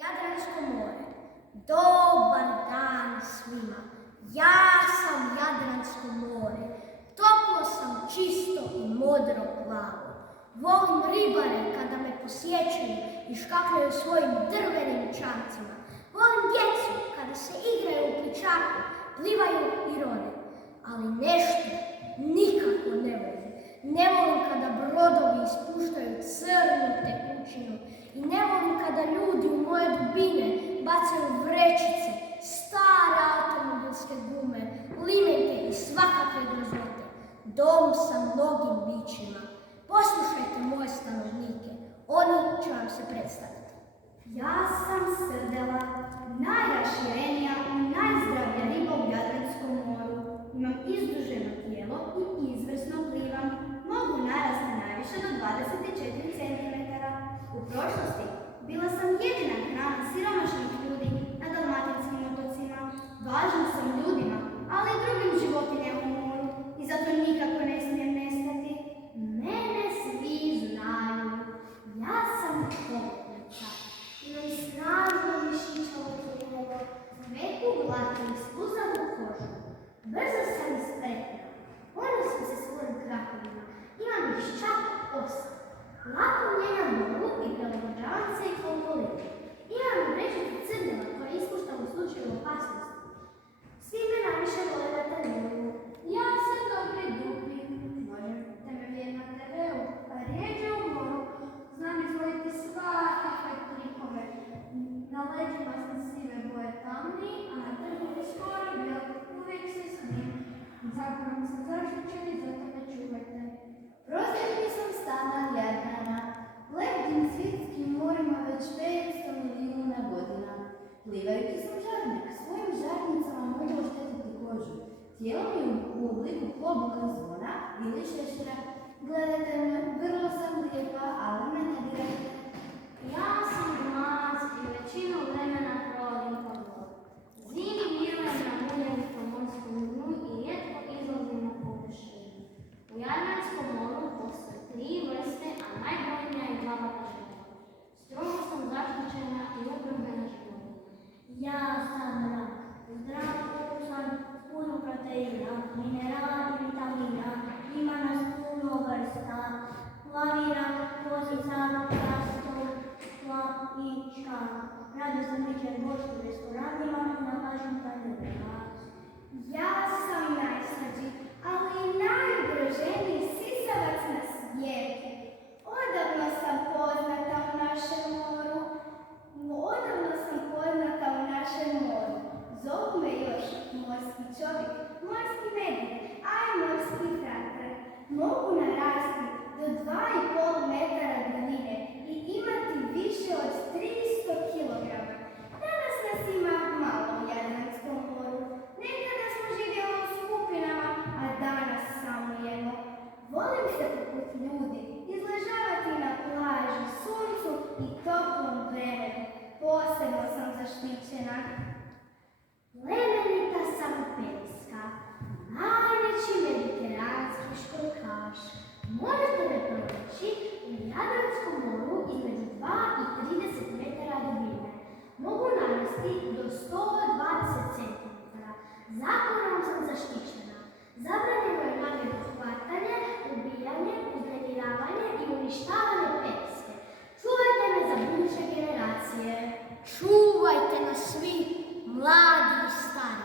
Jadransko more, dobar dan svima. Ja sam Jadransko more, toplo sam, čisto i modro plavo. Volim ribare kada me posjećuju i škakljaju svojim drvenim čamcima. Volim djecu kada se igraju u plićaku, plivaju i rode. Ali nešto nikako ne volim. Ne volim kada brodovi ispuštaju crnu tekućinu i ne volim kada ljudi u moje dubine bacaju vrećice, stare automobilske gume, limenke i svakakve grozote. Dom sa mnogim bićima. Poslušajte moje stanovnike, oni će vam se predstaviti. Ja sam srdela, najraširenija i najzdravlja riba u Jadranskom moru. Imam izduženo tijelo i izvrsno plivam. Mogu narasti najviše do 24 cm. U prošlosti bila sam jedina hrana siromašnih ljudi na dalmatinskim otocima. Važna sam ljudima, ali i drugim životinjama u moru i zato nikako ne smijem nestati. Mene svi znaju. Ja sam hobotnica. Imam snažno mišićevo tijelo, svetu glatku i spuzavu kožu. Brzo sam i spretna. Ponosim se svojim krakovima. Imam ih čak 8. Lako mijenjam moru i prilagođavam se i kontroliram. Imam vrećicu crnila koja ispušta u slučaju opasnosti. Svi me najviše vole na terenu. Ja sam dobri dupi. Možete me vidjeti na TV-u, pa rijeđe u moru. Znam izvoditi svakakve trikove. Na leđima sam sive boje tamni, a na trbuhu skoro bijel. Uvijek se smijem. Zakonom sam zaštićeni, zato me čuvajte. Prosječni sam standard Jadrana. Lebdim svjetskim morima već 500 milijuna godina. Plivajući sam žarnik, svojim žarnicama mogu oštetiti kožu. Tijelo mi u obliku klobuka zvona ili šešira. Gledajte me, vrlo sam lijepa, ali me ne dirajte. Ja sam glas i većinu vremena provodim pod vodu. Zimi mirujem na muljanistom morskom dnu i rijetko izlazim na površinu. U Jadranskom moru postoje 3 vrste, a najbrojnija je glavata životinja. Strogo sam zaštićena i obrambena životinja. Ja sam rak. Zdrav sam, puno proteina, minerala i vitamina. Ima nas puno vrsta. Plavi rak, kozica, krastol, tla i škara. Rado sam viđen gost u restoranima i na važnim tanjurima. Ja sam najslađi, ali najugroženiji sisavac na svijetu. Odavno sam poznata u našem moru. Zovu me još morski čovjek, morski medvjed, a i morski fratar. Mogu narasti do 2,5 metara duljine i imati više od 300 kilograma. Danas nas ima malo u Jadranskom moru. Nekada smo živjeli u skupinama, a danas samujemo. Volim se poput ljudi, izležavati na plaži, suncu i toplom vremenu. Posebno sam zaštićena. Plemenita sam peska, najveći mediteranski školjkaš. Možete me pronaći u Jadranskom moru između 2 i 30 metara dubine. Mogu narasti do 120 cm. Zakonom sam zaštićena. Zabranjeno je namjerno hvatanje, ubijanje, uznemiravanje i uništavanje peske. Čuvajte me za buduće generacije. Čuvajte nas svi, mladi i stari.